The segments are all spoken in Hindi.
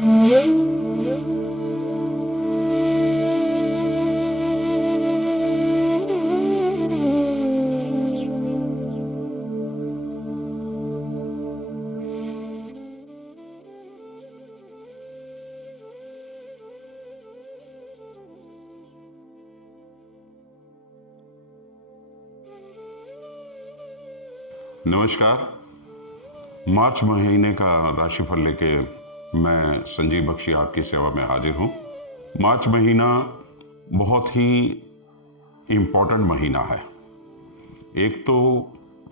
नमस्कार। मार्च महीने का राशिफल लेके मैं संजीव बख्शी आपकी सेवा में हाजिर हूँ। मार्च महीना बहुत ही इम्पोर्टेंट महीना है। एक तो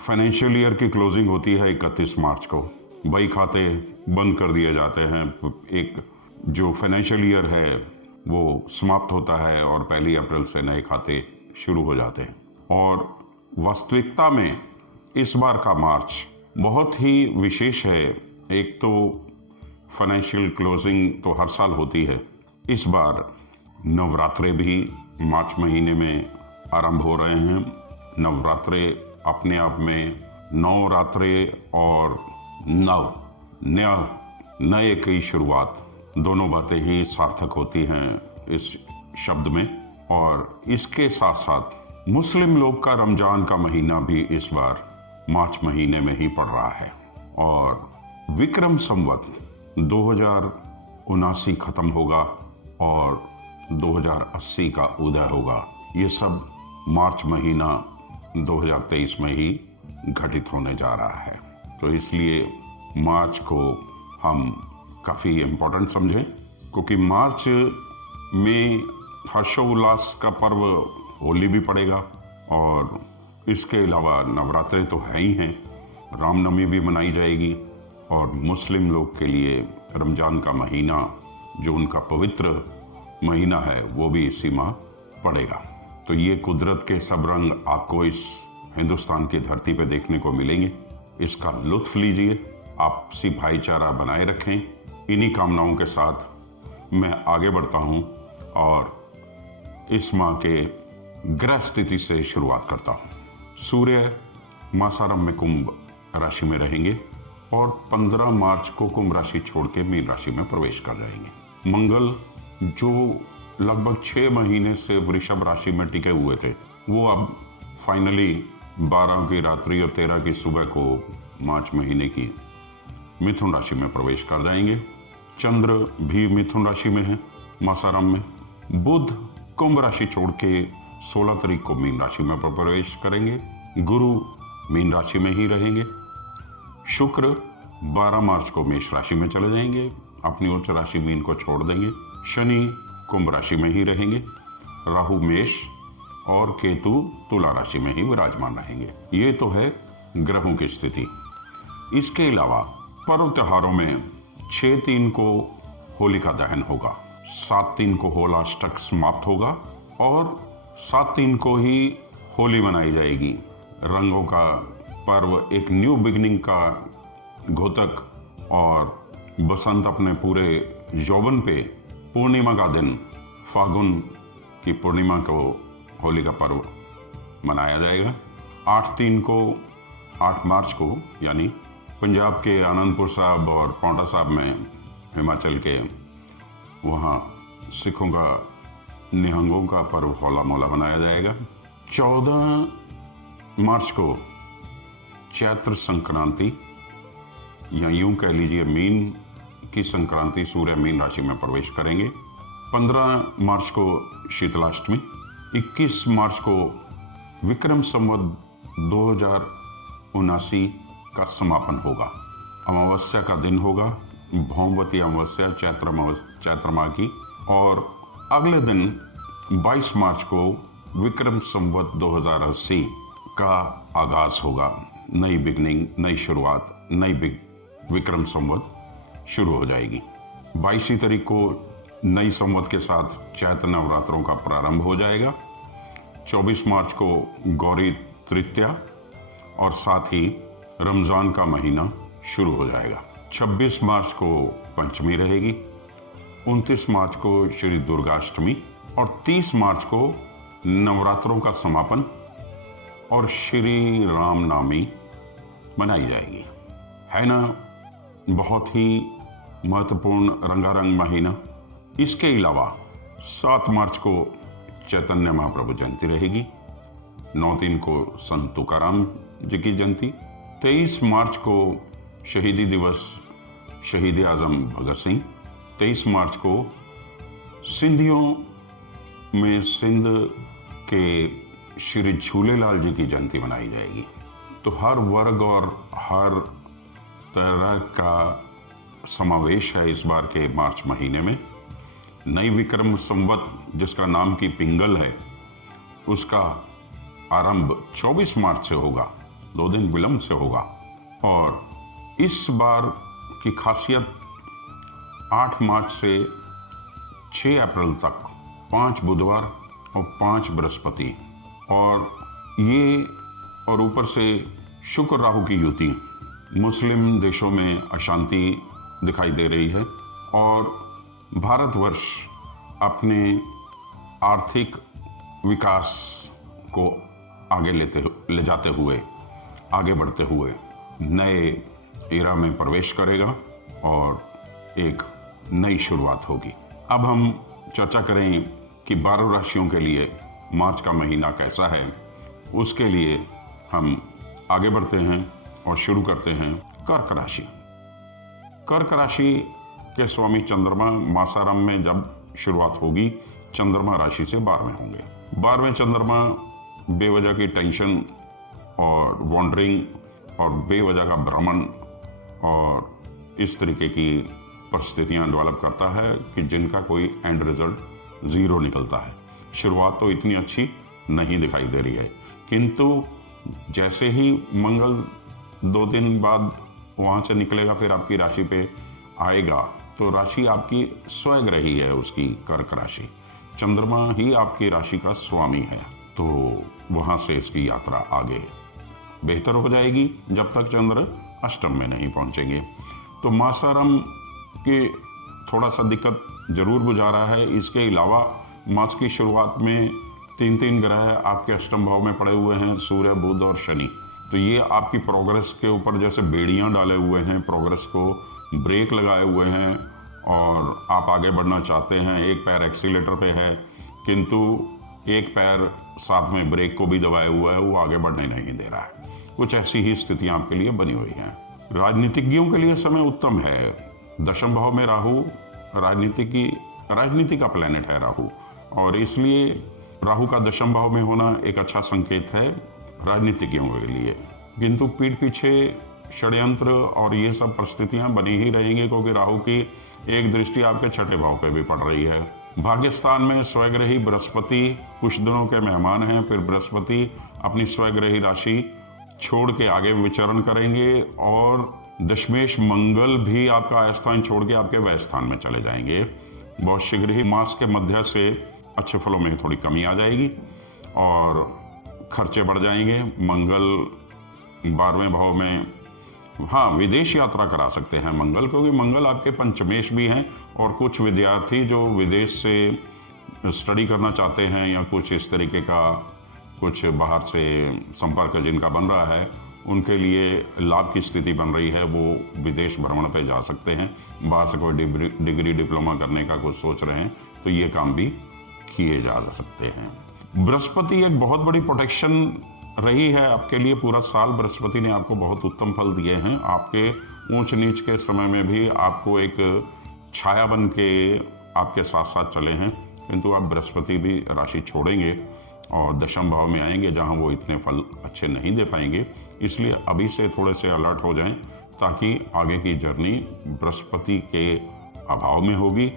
फाइनेंशियल ईयर की क्लोजिंग होती है 31 मार्च को, बही खाते बंद कर दिए जाते हैं। एक जो फाइनेंशियल ईयर है वो समाप्त होता है और 1 अप्रैल से नए खाते शुरू हो जाते हैं। और वास्तविकता में इस बार का मार्च बहुत ही विशेष है। एक तो फाइनेंशियल क्लोजिंग तो हर साल होती है, इस बार नवरात्रे भी मार्च महीने में आरंभ हो रहे हैं। नवरात्रे अपने आप में नवरात्रे और नए की शुरुआत, दोनों बातें ही सार्थक होती हैं इस शब्द में। और इसके साथ साथ मुस्लिम लोग का रमजान का महीना भी इस बार मार्च महीने में ही पड़ रहा है। और विक्रम संवत 2079 खत्म होगा और 2080 का उदय होगा। ये सब मार्च महीना 2023 में ही घटित होने जा रहा है। तो इसलिए मार्च को हम काफ़ी इम्पोर्टेंट समझें, क्योंकि मार्च में हर्षोल्लास का पर्व होली भी पड़ेगा और इसके अलावा नवरात्रे तो है ही हैं, रामनवमी भी मनाई जाएगी और मुस्लिम लोग के लिए रमजान का महीना जो उनका पवित्र महीना है वो भी इसी माह पड़ेगा। तो ये कुदरत के सब रंग आपको इस हिंदुस्तान की धरती पे देखने को मिलेंगे। इसका लुत्फ लीजिए, आपसी भाईचारा बनाए रखें। इन्हीं कामनाओं के साथ मैं आगे बढ़ता हूँ और इस माह के ग्रह स्थिति से शुरुआत करता हूँ। सूर्य मासारम में कुंभ राशि में रहेंगे और 15 मार्च को कुंभ राशि छोड़ के मीन राशि में प्रवेश कर जाएंगे। मंगल जो लगभग 6 महीने से वृषभ राशि में टिके हुए थे, वो अब फाइनली 12 की रात्रि और 13 की सुबह को मार्च महीने की मिथुन राशि में प्रवेश कर जाएंगे। चंद्र भी मिथुन राशि में है मासारम में। बुध कुंभ राशि छोड़ के 16 तारीख को मीन राशि में प्रवेश करेंगे। गुरु मीन राशि में ही रहेंगे। शुक्र 12 मार्च को मेष राशि में चले जाएंगे, अपनी उच्च राशि मीन को छोड़ देंगे। शनि कुंभ राशि में ही रहेंगे। राहु मेष और केतु तुला राशि में ही विराजमान रहेंगे। ये तो है ग्रहों की स्थिति। इसके अलावा पर्व त्योहारों में 6/3 को होलिका दहन होगा, 7/3 को होलाष्टक समाप्त होगा और 7/3 को ही होली मनाई जाएगी। रंगों का पर्व, एक न्यू बिगनिंग का घोतक और बसंत अपने पूरे यौवन पे पूर्णिमा का दिन, फागुन की पूर्णिमा को होली का पर्व मनाया जाएगा। 8 मार्च को यानी पंजाब के आनंदपुर साहब और पांवटा साहब में, हिमाचल के, वहाँ सिखों का निहंगों का पर्व होला मोहल्ला मनाया जाएगा। 14 मार्च को चैत्र संक्रांति या यूं कह लीजिए मीन की संक्रांति, सूर्य मीन राशि में प्रवेश करेंगे। 15 मार्च को शीतलाष्टमी। 21 मार्च को विक्रम संवत 2079 का समापन होगा। अमावस्या का दिन होगा, भौमवती अमावस्या चैत्र माह की। और अगले दिन 22 मार्च को विक्रम संवत 2080 का आगाज होगा। नई बिगनिंग, नई शुरुआत, विक्रम संवत शुरू हो जाएगी। 22 तारीख को नई संवत के साथ चैत्र नवरात्रों का प्रारंभ हो जाएगा। 24 मार्च को गौरी तृतीया और साथ ही रमजान का महीना शुरू हो जाएगा। 26 मार्च को पंचमी रहेगी। 29 मार्च को श्री दुर्गाष्टमी और 30 मार्च को नवरात्रों का समापन और श्री रामनवमी मनाई जाएगी। है ना बहुत ही महत्वपूर्ण रंगारंग महीना। इसके अलावा 7 मार्च को चैतन्य महाप्रभु जयंती रहेगी, 9 को संत तुकाराम जी की जयंती, 23 मार्च को शहीदी दिवस शहीद आजम भगत सिंह, 23 मार्च को सिंधियों में सिंध के श्री झूलेलाल जी की जयंती मनाई जाएगी। तो हर वर्ग और हर तरह का समावेश है इस बार के मार्च महीने में। नई विक्रम संवत जिसका नाम की पिंगल है, उसका आरंभ 24 मार्च से होगा, 2 दिन विलंब से होगा। और इस बार की खासियत 8 मार्च से 6 अप्रैल तक 5 बुधवार और 5 बृहस्पति, और ऊपर से शुक्र राहु की युति मुस्लिम देशों में अशांति दिखाई दे रही है। और भारतवर्ष अपने आर्थिक विकास को आगे ले जाते हुए, आगे बढ़ते हुए नए एरा में प्रवेश करेगा और एक नई शुरुआत होगी। अब हम चर्चा करें कि 12 राशियों के लिए मार्च का महीना कैसा है। उसके लिए हम आगे बढ़ते हैं और शुरू करते हैं कर्क राशि। कर्क राशि के स्वामी चंद्रमा मासारंभ में जब शुरुआत होगी, चंद्रमा राशि से 12वें होंगे। 12वें चंद्रमा बेवजह की टेंशन और वॉन्डरिंग और बेवजह का भ्रमण और इस तरीके की परिस्थितियां डेवलप करता है कि जिनका कोई एंड रिजल्ट 0 निकलता है। शुरुआत तो इतनी अच्छी नहीं दिखाई दे रही है, किंतु जैसे ही मंगल 2 दिन बाद वहां से निकलेगा, फिर आपकी राशि पे आएगा, तो राशि आपकी स्वग्रही है उसकी, कर्क राशि। चंद्रमा ही आपकी राशि का स्वामी है, तो वहां से इसकी यात्रा आगे बेहतर हो जाएगी जब तक चंद्र अष्टम में नहीं पहुंचेंगे। तो मासारंभ के थोड़ा सा दिक्कत जरूर बुझा रहा है। इसके अलावा मास की शुरुआत में 3 ग्रह आपके अष्टम भाव में पड़े हुए हैं, सूर्य, बुध और शनि। तो ये आपकी प्रोग्रेस के ऊपर जैसे बेड़ियां डाले हुए हैं, प्रोग्रेस को ब्रेक लगाए हुए हैं और आप आगे बढ़ना चाहते हैं। एक पैर एक्सीलेटर पे है, किंतु एक पैर साथ में ब्रेक को भी दबाए हुआ है, वो आगे बढ़ने नहीं दे रहा है। कुछ ऐसी ही स्थितियां आपके लिए बनी हुई हैं। राजनीतिज्ञों के लिए समय उत्तम है। 10वें भाव में राहु राजनीति का प्लेनेट है राहु, और इसलिए राहु का 10वें भाव में होना एक अच्छा संकेत है राजनीतिज्ञों के लिए। किंतु पीठ पीछे षड्यंत्र और ये सब परिस्थितियां बनी ही रहेंगी, क्योंकि राहु की एक दृष्टि आपके 6ठे भाव पे भी पड़ रही है। भाग्यस्थान में स्वग्रही बृहस्पति कुछ दिनों के मेहमान हैं, फिर बृहस्पति अपनी स्वग्रही राशि छोड़ के आगे विचरण करेंगे और दशमेश मंगल भी आपका स्थान छोड़ के आपके व्यय स्थान में चले जाएंगे। बहुत शीघ्र ही मास के मध्य से अच्छे फलों में थोड़ी कमी आ जाएगी और खर्चे बढ़ जाएंगे। मंगल 12वें भाव में, हाँ, विदेश यात्रा करा सकते हैं मंगल, क्योंकि मंगल आपके पंचमेश भी हैं और कुछ विद्यार्थी जो विदेश से स्टडी करना चाहते हैं या कुछ इस तरीके का कुछ बाहर से संपर्क जिनका बन रहा है, उनके लिए लाभ की स्थिति बन रही है। वो विदेश भ्रमण पे जा सकते हैं। बाहर से कोई डिग्री डिप्लोमा करने का कुछ सोच रहे हैं तो ये काम भी किए जा सकते हैं। बृहस्पति एक बहुत बड़ी प्रोटेक्शन रही है आपके लिए। पूरा साल बृहस्पति ने आपको बहुत उत्तम फल दिए हैं। आपके ऊंच नीच के समय में भी आपको एक छाया बन के आपके साथ साथ चले हैं, किंतु आप बृहस्पति भी राशि छोड़ेंगे और 10वें भाव में आएंगे, जहां वो इतने फल अच्छे नहीं दे पाएंगे। इसलिए अभी से थोड़े से अलर्ट हो जाएं, ताकि आगे की जर्नी बृहस्पति के अभाव में होगी।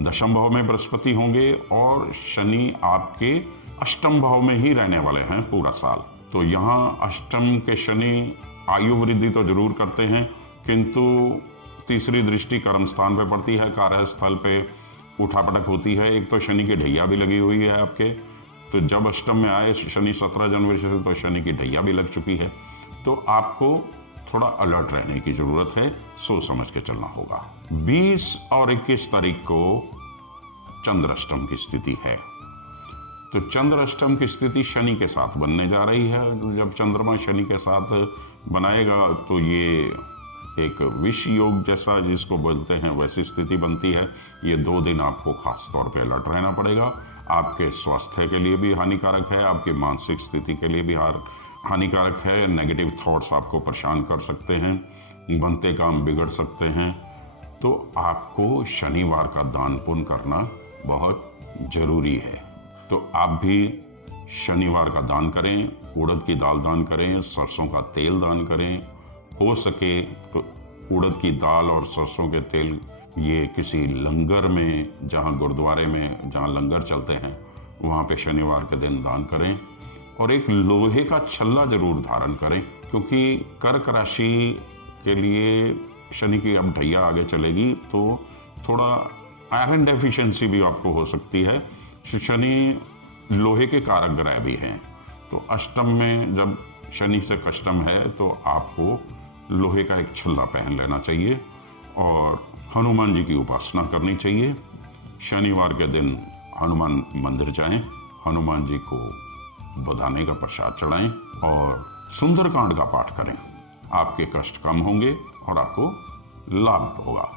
10वें भाव में बृहस्पति होंगे और शनि आपके अष्टम भाव में ही रहने वाले हैं पूरा साल। तो यहाँ अष्टम के शनि आयु वृद्धि तो जरूर करते हैं, किंतु तीसरी दृष्टि कर्म स्थान पे पड़ती है, कार्यस्थल पे उठापटक होती है। एक तो शनि की ढैया भी लगी हुई है आपके, तो जब अष्टम में आए शनि 17 जनवरी से, तो शनि की ढैया भी लग चुकी है। तो आपको थोड़ा अलर्ट रहने की जरूरत है, सोच समझ के चलना होगा। 20 और 21 तारीख को चंद्र अष्टम की स्थिति है। तो चंद्र अष्टम की स्थिति शनि के साथ बनने जा रही है। जब चंद्रमा शनि के साथ बनाएगा तो ये एक विष योग जैसा जिसको बोलते हैं वैसी स्थिति बनती है। ये 2 दिन आपको खास तौर पे अलर्ट रहना पड़ेगा। आपके स्वास्थ्य के लिए भी हानिकारक है, आपकी मानसिक स्थिति के लिए भी हानिकारक है। नेगेटिव थॉट्स आपको परेशान कर सकते हैं, बनते काम बिगड़ सकते हैं। तो आपको शनिवार का दान पुण्य करना बहुत जरूरी है। तो आप भी शनिवार का दान करें, उड़द की दाल दान करें, सरसों का तेल दान करें। हो सके तो उड़द की दाल और सरसों के तेल ये किसी लंगर में, जहाँ गुरुद्वारे में जहाँ लंगर चलते हैं वहाँ पे शनिवार के दिन दान करें। और एक लोहे का छल्ला जरूर धारण करें, क्योंकि कर्क राशि के लिए शनि की अब ढैया आगे चलेगी तो थोड़ा आयरन डेफिशिएंसी भी आपको हो सकती है। शनि लोहे के कारक ग्रह भी हैं, तो अष्टम में जब शनि से कष्टम है तो आपको लोहे का एक छल्ला पहन लेना चाहिए और हनुमान जी की उपासना करनी चाहिए। शनिवार के दिन हनुमान मंदिर जाएं, हनुमान जी को बधाने का प्रसाद चढ़ाएं और सुंदरकांड का पाठ करें। आपके कष्ट कम होंगे और आपको लाभ होगा।